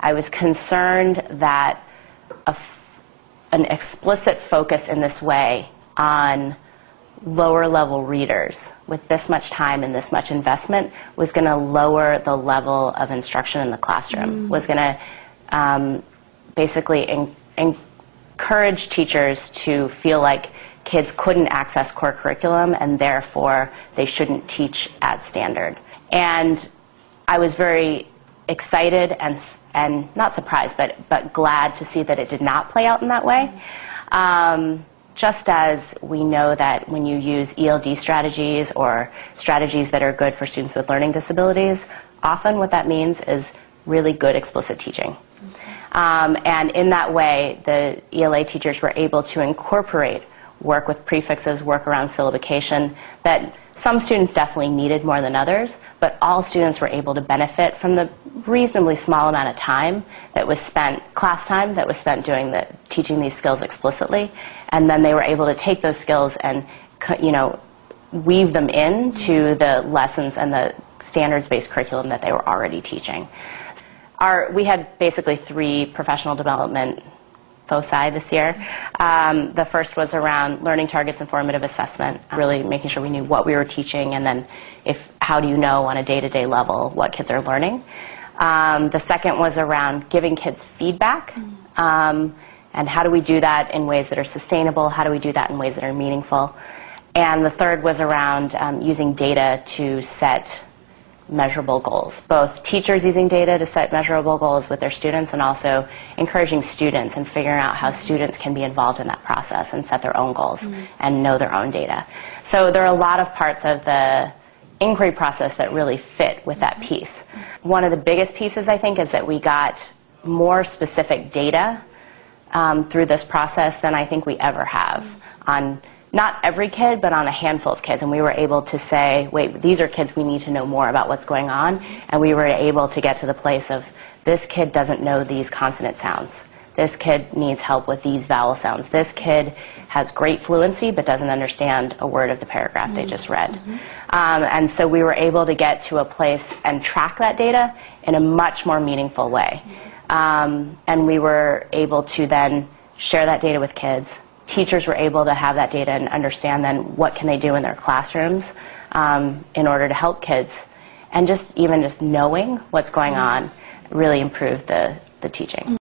I was concerned that an explicit focus in this way on lower level readers with this much time and this much investment was going to lower the level of instruction in the classroom, was going to basically encourage teachers to feel like kids couldn't access core curriculum and therefore they shouldn't teach at standard. And I was very excited and not surprised, but glad to see that it did not play out in that way. Just as we know that when you use ELD strategies or strategies that are good for students with learning disabilities, often what that means is really good explicit teaching. And in that way, the ELA teachers were able to incorporate work with prefixes, work around syllabication, that some students definitely needed more than others, but all students were able to benefit from the reasonably small amount of time that was spent, class time that was spent teaching these skills explicitly, and then they were able to take those skills and, weave them into the lessons and the standards-based curriculum that they were already teaching. We had basically 3 professional development foci this year. The first was around learning targets and formative assessment, really making sure we knew what we were teaching, and then how do you know on a day-to-day level what kids are learning. The second was around giving kids feedback, and how do we do that in ways that are sustainable, how do we do that in ways that are meaningful. And the third was around using data to set measurable goals, both teachers using data to set measurable goals with their students and also encouraging students and figuring out how students can be involved in that process and set their own goals and know their own data. So there are a lot of parts of the inquiry process that really fit with that piece. One of the biggest pieces, I think, is that we got more specific data through this process than I think we ever have on not every kid, but on a handful of kids. And we were able to say, wait, these are kids we need to know more about what's going on. And we were able to get to the place of, this kid doesn't know these consonant sounds. This kid needs help with these vowel sounds. This kid has great fluency, but doesn't understand a word of the paragraph they just read. And so we were able to get to a place and track that data in a much more meaningful way. And we were able to then share that data with kids. Teachers were able to have that data and understand then what can they do in their classrooms in order to help kids. And just knowing what's going on really improved the teaching.